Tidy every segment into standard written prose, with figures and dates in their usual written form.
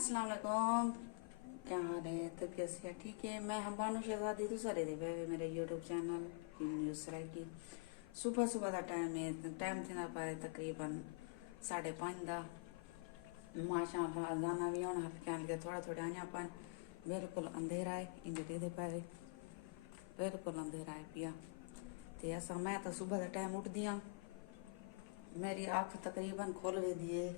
अस्सलाम वालेकुम। क्या हाल है? तबीयत से ठीक है? मैं हम बानो शहजादी तो सारे दे पे मेरे यूट्यूब चैनल न्यूज़ सराय की सुबह सुबह का टाइम थी ना पाए तकरीबन 5:30 का माशाअल्लाह अजाना भी होना क्या लगे थोड़ा थोड़ा आने अपन बिल्कुल अंधेरा है इंज दे पाए बिल्कुल अंधेरा है पिया तो ऐसा मैं तो सुबह का टाइम उठदी हाँ। मेरी अख तकरीबन खोल वेंदी है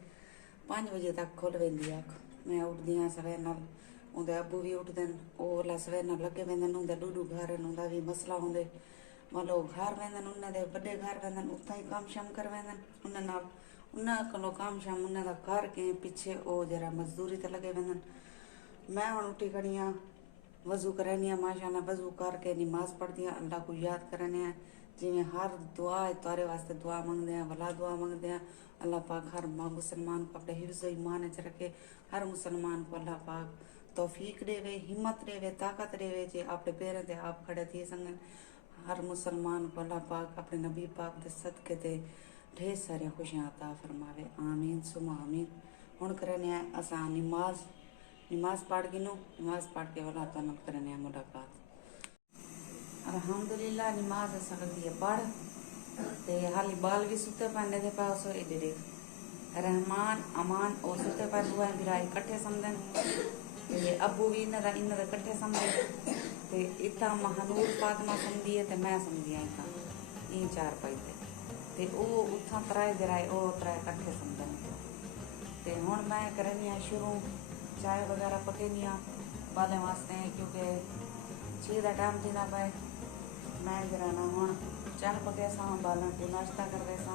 5 बजे तक खोल वेंदी अख। मैं उठदी हाँ सवेर नाल उंदे अबू भी उठदे ओला सवेर नाल लगे वेंदे उंदे डूडू घर उंदा भी मसला होंदे मतलब घर वेंदे उन्हें दे बड़े घर वेंदे उतना ही काम शाम कर वेंदे उन्हें नाल उन्हें कलो काम शाम उन्हें दा घर के पीछे ओ जरा मजदूरी ते लगे वेंदे। मैं हुण उठी खड़ी हाँ वजू करनी है माशाअल्लाह वजू करके नमाज पढ़ती हैं अल्लाह को याद करने हैं जिमें हर दुआ है तारे वास्ते दुआ मंगते हैं भला दुआ मंगते हैं। अल्लाह पाक हर मुसलमान को अपने हिफ्ज़ ईमान च रखे। हर मुसलमान को अल्लाह पाक तौफीक देवे हिम्मत देवे ताकत देवे जे अपने पैरों ते आप खड़े थी संगन। हर मुसलमान को अल्लाह पाक अपने नबी पाक के सदके ते ढेर सारी खुशियाँ अता फरमावे आमीन सुमा आमीन। हुण करने असां नमाज पढ़ गिनो नमाज पढ़ के वाला तनल करने मुलाकात अल्हम्दुलिल्लाह नमाज असां लगी पढ़ ते हाली बाल भी सुते पाने दे पास एडे रहमान अमान और सुते पाए दुआ बिरा इकट्ठे समझन ते अबू भी इन इकट्ठे समझे ते इतना महनूर फातिमा समझी है ते मैं समझी इतना इन चार पाई ते ओ उथा त्राए जराए ओ त्राए इकट्ठे समझन ते हुण मैं करनी शुरू चाय वगैरह पकेनी बालें वास्ते क्योंकि 6 का टाइम थी ना पाए मैं जरा ना हूँ चाय पके सा बालों को नाश्ता करवे सा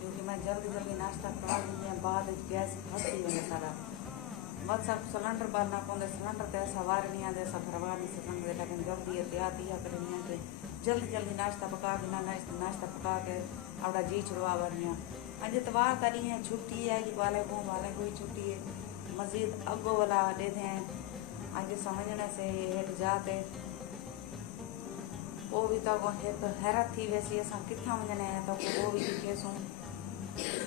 क्योंकि मैं जल्दी नाश्ता करा दी बाद गैस फंसी हुई सारा बस सब सिलेंडर बालना पौंदे सिलेंडर तो ऐसा वार नहीं आते ऐसा भरवा नहीं सकते लेकिन जल्दी एहतियात यह करनी है जल्दी नाश्ता पका बिना नाश्ता पका के अपना जी छुड़वा बनिया अज इतवार तारी है छुट्टी है कि वाले को ही छुट्टी है मस्जिद अगो वाला देते हैं अज समझने से हेठ जाते वो भी तो एक हैरत थी वैसी असा कितना वजने तो वो भी दिखे सूँ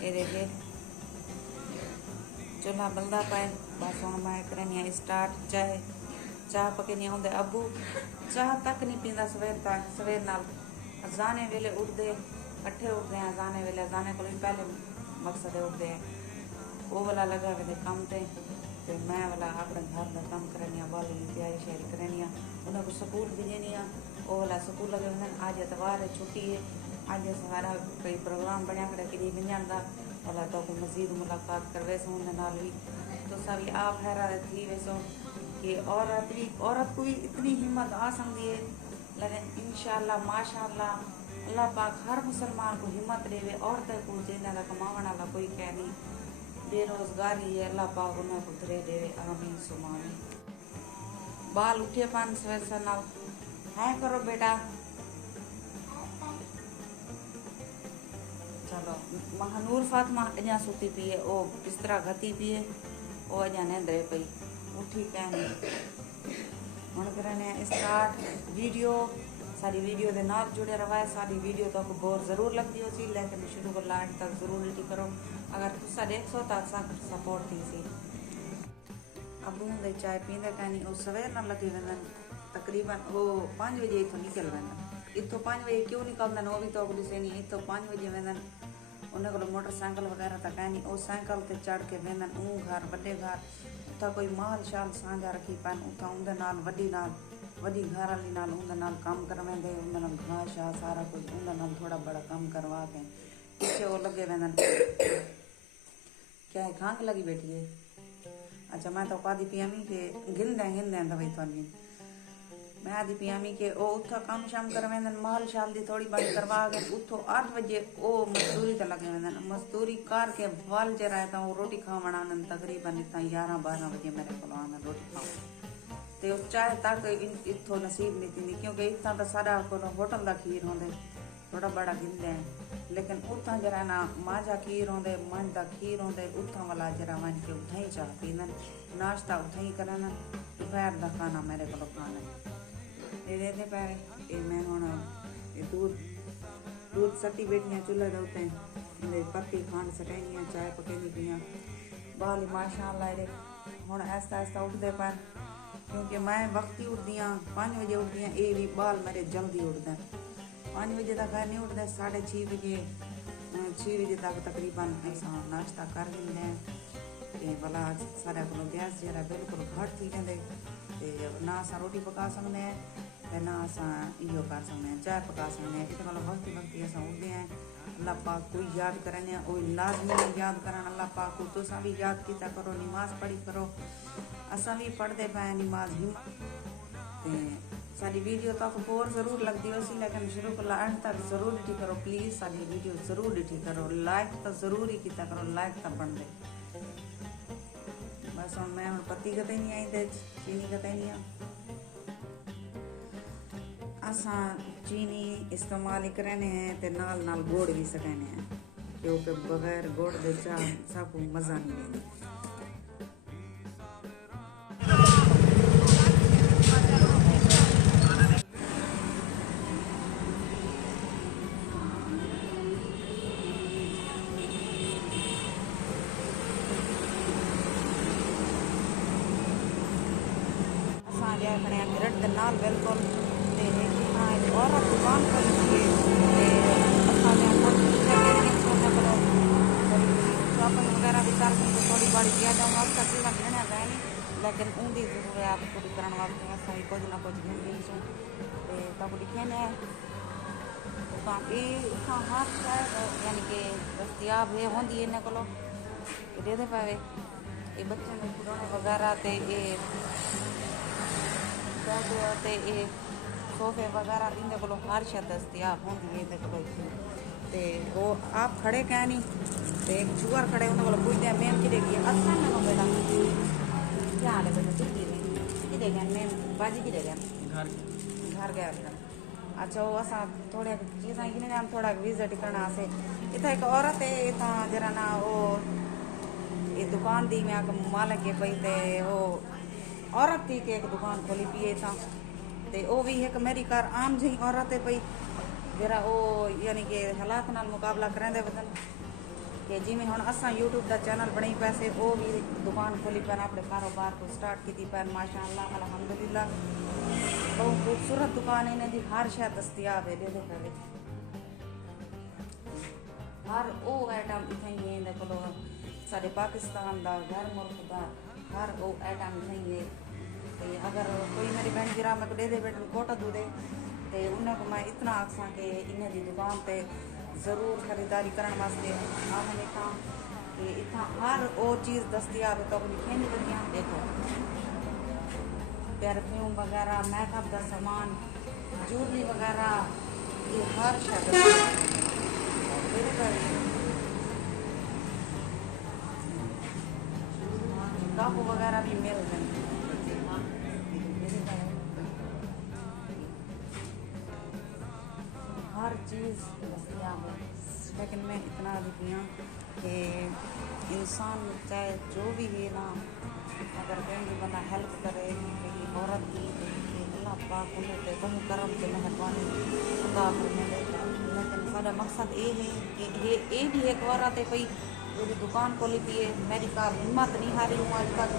ये देखे चूल्हा बलदा पाए बस हम मैं करनी स्टार्ट चाह पकनी होंगे अबू चाह तक नहीं पींदा सवेर नाल अजाने वेले उठते कट्ठे उठते हैं अजाने वेले अजाने को पहले मकसद उठते हैं वो वाला लगा के कम ते मैं वाला अपने घर का कम करनी बाली तैयारी श्यारी करनी उन्हें को स्कूल भेजनी वो वाला स्कूल लगे हुए आज एतवार है छुट्टी है अज सारा कोई प्रोग्राम बनया खड़ा कि वजन का वाला तो को मजीद मुलाकात करवे सो नाल भी तो सभी आप हैरान थी वैसो कि औरत को भी इतनी हिम्मत आ सकती है लेकिन इंशाअल्लाह माशाअल्लाह अल्लाह पाक हर मुसलमान को हिम्मत देवे औरत को जिन्हें कमाने वाला कोई कह नहीं बेरोजगारी है अल्लाह पाक उन्हें को दे देवे आमीन सुमानी। बाल उठे पान सवेर से नाल है करो बेटा चलो महानूर फातिमा अजा सुती पी है ओ बिस्तरा घती पी है ओ अजा निंद्रे पई उठी कहनी हुण करने स्टार्ट वीडियो सारी वीडियो के नाल जुड़े रहा है सारी वीडियो तो आपको बोर जरूर लगती हो सी लेकिन शुरू को लास्ट तक जरूर रेडी करो अगर तुसा देखो तो सपोर्ट थी सी। अबू दे चाय पींदे कहनी वो सवेर न लगे वन तकरीबन वो 5 बजे इतों निकल वन इतों 5 बजे क्यों निकलते वो भी तो अगली से नहीं इतों 5 बजे वेंदन उन्हें को मोटरसाइकिल वगैरह तक कहनी वो साइकिल ते चढ़ के वेंदन घर बड़े घर उतना कोई माल शाल साझा रखी पान उतना उनके वही घर वाली नाल काम करवाते उन्हें घास शाह सारा कुछ उन्हें थोड़ा बड़ा काम करवा के पीछे वो लगे वेंदन क्या है खांक लगी बैठी है अच्छा मैं तो आदि पियामी के गिनदे दवाई थोड़ी मैं आदि पियामी के ओ उठा काम शाम करवेंदन माल शाल दी थोड़ी बड़ी करवा के उठो 8 बजे ओ मजदूरी ते लगे वेंदन मजदूरी कर के वाल जराए तो रोटी खावण तकरीबन इतना 11-12 बजे मेरे को आना रोटी खाओ ते चाहे तक इतों नसीब नहीं थी क्योंकि इतना तो सारा होटल का खीर होंगे थोड़ा बड़ा गिनते हैं लेकिन उतना जरा ना माजा खीर होंगे मंझ का खीर होंगे उतना वाला जरा वन के उठा ही चाह पींदन नाश्ता उठा ही करन दोपहर का खाना मेरे को खाना ये देते पैरे मैं हूँ दूध सती बैठिया चूल्हे के उत्ते पत्ती खांड सटाइनिया चाय पकेनी पिया बाल माशाअल्लाह हुण ऐसा ऐसा उठते पे क्योंकि मैं वक्ती उठदी हाँ 5 बजे उठदी हाँ। ये भी बाल मेरे जल्दी उठते 5 बजे तक नहीं उठते 6:30 बजे 6 बजे तक तकरीबन ऐसा नाश्ता कर लेंगे कि भला सारे को गैस जरा बिल्कुल घट थी वेंदे ना अस रोटी पका सकते हैं ना अस इो कर सकते हैं चाय पका सकते हैं। इत गल वक्ती वक्ती अस उठते हैं अल्लाह पाक कोई याद करने कोई लाजमी याद करन अल्लाह पाक को तुसा भी याद किया करो नमाज पढ़ी करो असा भी पढ़ते पे नमाज ही सारी वीडियो तक बोर जरूर लगती हो सी लेकिन शुरू को एंड तक जरूर डिठी करो प्लीज़ सारी वीडियो जरूर डिठी करो लाइक तो जरूर ही किया करो लाइक तो बन दे बस हम मैं हम पत्ती कते नहीं आई ते चीनी कते नहीं असा चीनी इस्तेमाल करने हैं ते नाल नाल गुड़ भी सकने हैं क्योंकि बगैर गुड़ दे चाह सब मज़ा नहीं देती। मिनट के नाल बिल्कुल और दुकान पर शॉपिंग वगैरह भी कर सकते थोड़ी बड़ी ज्यादा वक्त तकरीबन रहना गए नहीं लेकिन उनकी जरूरत पूरी करने वास्ते अस भी कुछ ना कुछ घूम तब लिखे ने हर शहर यानी कि दस्तियाब ये होंगी इन्हें को दे पावे ये बच्चों के खिलौने वगैरह ते सोफे वगैरह इन्हें को हर शय दस्तियाब होंगी ते वो आप खड़े क्या नहीं तो एक चूहर खड़े उन्होंने को पूछते हैं मैम कि देखिए अच्छा मैम बेटा क्या हाल है बेटा छुट्टी में कि गया मैम बाजी कि गया घर गया बेटा अच्छा वो असा थोड़े चीज़ा कि हम थोड़ा विजिट करना से इतना एक औरत है इतना जरा ना वो ये दुकान दी मैं मालिक के पई ते वो औरत थी कि एक दुकान खोली पिए था ते वो भी एक मेरी कार आम जी औरत है पई जरा वो यानी कि हालात नाल मुकाबला करेंदे वतन कि जिमें हुण असां यूट्यूब का चैनल बनाई पैसे वो भी दुकान खोली पैन अपने कारोबार को स्टार्ट की पैन माशाअल्लाह अल्हम्दुलिल्लाह बहुत खूबसूरत दुकान है इन्हें हर शय दस्तियाब है दे पे हर वो आइटम इतना ही है को साढ़े पाकिस्तान का घर मुल्क का हर वो आइटम इतना ही है अगर कोई मेरी बहन गिरा मैं दे बेटन कोटा दू दे तो उन्हें को मैं इतना आखसा कि इन्हें दी दुकान पे ज़रूर खरीदारी करने वास्ते आपने देखा कि इतना हर वो चीज़ दस्तियाब है तो लिखे नहीं बढ़िया देखो परफ्यूम वगैरह मेकअप का सामान ज्वेलरी वगैरह ये हर शय कप वगैरह भी मिल गए हर चीज़ दस्तियाब है लेकिन मैं इतना लिखी हूँ कि इंसान चाहे जो भी है ना अगर कहीं भी बंदा हेल्प करे औरत की अल्लाह पाक उन्हें बहुत करम से मेहरबानी खुदा करने लेकिन सारा मकसद ये है कि ये भी एक औरत है कोई जो दुकान खोली थी मेरी कार हिम्मत नहीं हारी हूँ आज तक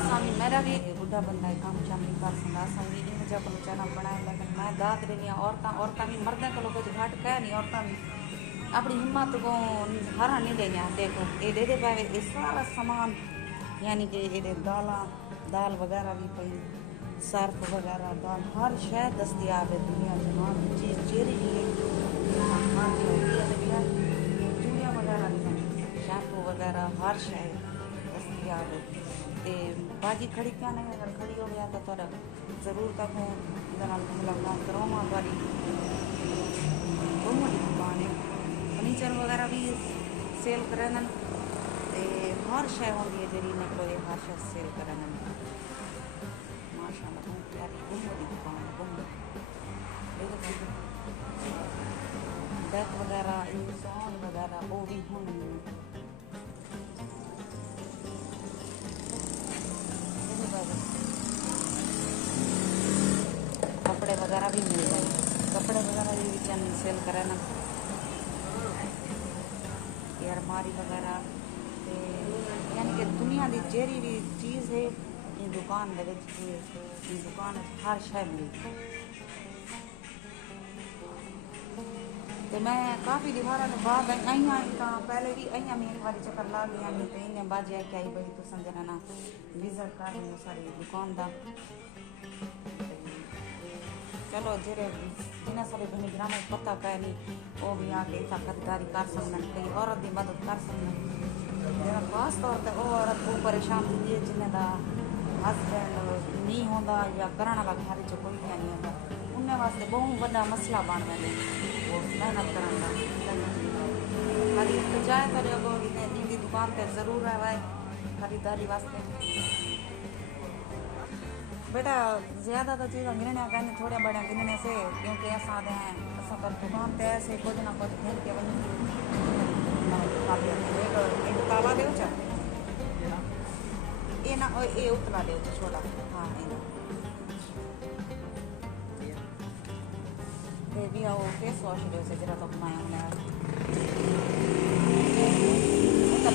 असा भी मेरा भी बुढ़ा बंदा है काम शाम नहीं कर सकता असा भी इन जब चैनल बनाए लेकिन मैं दाद रही हाँ औरतें भी मर्द को कुछ घट कह नहीं औरतें भी अपनी हिम्मत को हरा नहीं देनी देखो ये दे पाए ये सारा सामान यानी कि ये दाल वगैरह भी पई सर्फ वगैरह दाल हर शय दस्तियाब है दुनिया जनाब चीज़ चेरी भी है चूड़ियाँ वगैरह शैम्पू वगैरह हर शय दस्तियाब है तो बाजी खड़ी क्या नहीं अगर खड़ी हो गया तो थोड़ा जरूर तक मुलाकात करवा वाली बहुत दुकान है फर्नीचर वगैरह भी सेल करें हर शय होंगी है जी निकलो ये हर शय सेल करें माशाअल्लाह बहुत प्यारी बहुत दुकान डेक वगैरह इंसान वगैरह वो भी होंगे कपड़े वगैरह भी मिल जाए कपड़े वगैरह भी चैनल सेल करें ना ये अलमारी वगैरह यानी कि दुनिया दुनिया की जेरी भी चीज़ है ये दुकान दुकान हर शय मिलती। तो मैं काफ़ी दीवार के बाद आई पहले भी आई मैं एक बार चक्कर ला लिया नहीं तो इन्हें बाजे आके आई बड़ी तो समझना ना विजिट कर रही सारी दुकान का। चलो जेरे जिन्हें सारे बहनी ग्राम पता कह नहीं वो भी आके इतना खरीदारी कर सकते कई औरत की मदद कर सकते जरा खास तौर पर वो औरत को परेशान होती है जिन्हें का हसबैंड नहीं होता या करने वाला घर च कोई नहीं होता उन्हें वास्ते बहुत बड़ा मसला बन गए वो मेहनत करना खरीद जाए करे वो इनकी दुकान पर जरूर है खरीदारी वास्ते। बेटा ज़्यादा तो चीज़ें गिनने कहने थोड़े बड़े गिनने से क्योंकि ऐसा आते हैं ऐसा कर दुकान पे ऐसे कुछ ना कुछ गिन के वही एक ताला दे ये ना ये उतला दे छोटा हाँ ये भी आओ फेस वॉश दे जरा तो घुमाया हमने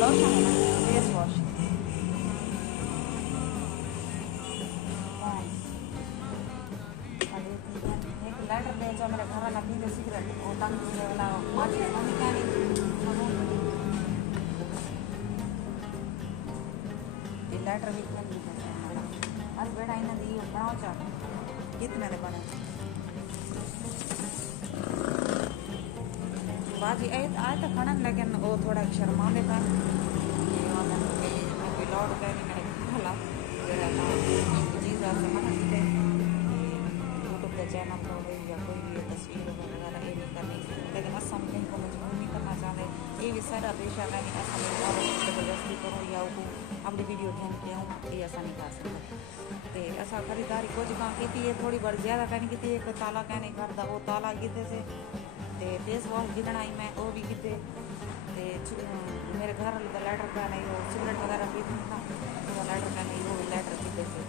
लोशन है ना फेस वॉश लेटर दे जो मेरे घर वाला पीते सिगरेट वो तंग वाला माचिस मम्मी क्या नहीं लेटर भी क्या नहीं आज बेटा इन्हें दी बनाओ चाह कितने दे बने बाजी आए तो खड़न लेकिन वो थोड़ा शर्मा देता है लौट गए मेरे भला चीज़ ऐसे मन चैनल हो गई या कोई भी तस्वीर वगैरह ये नहीं करनी लेकिन असम कहीं को मजबूर नहीं करना चाहते ये भी सारा पेशा है कि असम जबरदस्ती करो या वो अपनी वीडियो ध्यान के आऊँ ये ऐसा नहीं कर सकते तो ऐसा खरीदारी कुछ काम की थोड़ी बड़ी ज़्यादा कहनी की एक ताला कहने करता वो ताला गिते से फेस वॉश गिरना ही मैं वो भी गिते मेरे घर वाले तो लैटर का नहीं वो सिगरेट वगैरह भी था तो लैटर का नहीं वो लैटर गिते से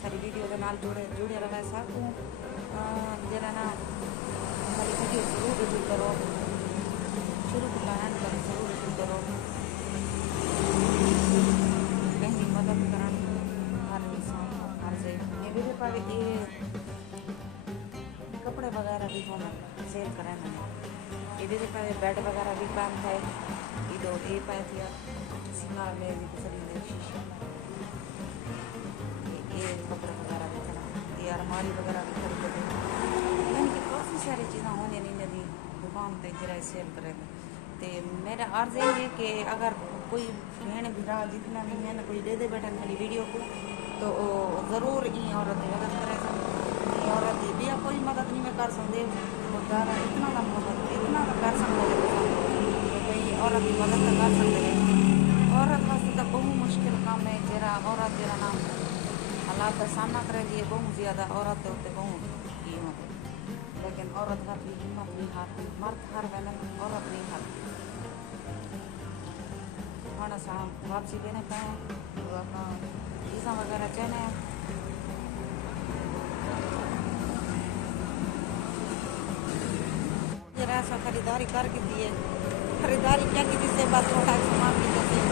सारी वीडियो के नाल जुड़े रहा है साकू जरा ना हमारी वीडियो जरूर रिव्यू करो शुरू कर एंड करो जरूर रिव्यू करो कहीं मदद करन हर इंसान हर से ये भी पावे ये कपड़े वगैरह भी होना सेल करें मैंने ये भी पावे बेड वगैरह भी काम है इधर ये पाए थे सिंगार में भी सरी शीशे ये कपड़े वगैरह भी करना ये अलमारी वगैरह भी खरीद यानी कि काफ़ी सारी चीज़ें होने नहीं दी दुकान पर जरा सेल करें तो मेरा अर्ज ये है कि अगर कोई बहन भरा जितना भी है ना कोई दे दे बैठा मेरी वीडियो को तो ज़रूर ये औरत की मदद करे ये औरत भी कोई मदद नहीं मैं कर सकते तो ज़्यादा इतना ना मदद इतना तो कर सकते तो कोई औरत की मदद तो कर सकते औरत वास्ते तो बहुत मुश्किल काम है जरा औरत जरा ना हालात का सामना करेगी बहुत ज़्यादा औरत होते बहुत ये होते लेकिन औरत का भी हिम्मत नहीं हारती मर्द हार गए औरत नहीं हारती खाना सा वापसी देने पाए चीज़ा वगैरह चने जरा सा खरीदारी करके दिए खरीदारी क्या की से बाद थोड़ा सामान की जैसे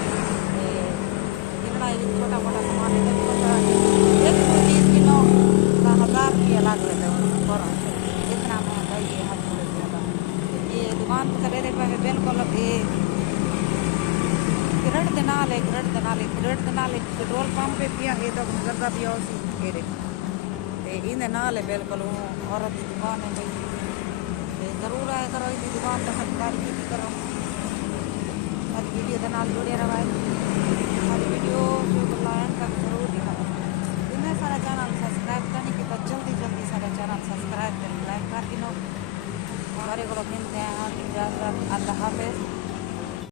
छोटा मोटा सामान एक चीज़ किलो का 1000 रुपया लग रहे थे इतना महंगाई है हर थोड़े ज़्यादा ये दुकान पर करे देखे बिल्कुल ये ग्रट दनाले पेट्रोल पंप पे पिया ये तो लगा पिया उसी घेरे इन नाल है बिल्कुल वो औरत की दुकान है भाई ज़रूर आया करो इसी दुकान पर खरीदारी की करो सारी वीडियो के नाल जुड़े रहा सारी वीडियो लाइन तक जरूर दिखा जिन्हें सारा चैनल सब्सक्राइब करने के बाद जल्दी सारा चैनल सब्सक्राइब कर लाइक कर दिनो हमारे को मिलते हैं इजाज़त अल्लाह हाफ़िज़।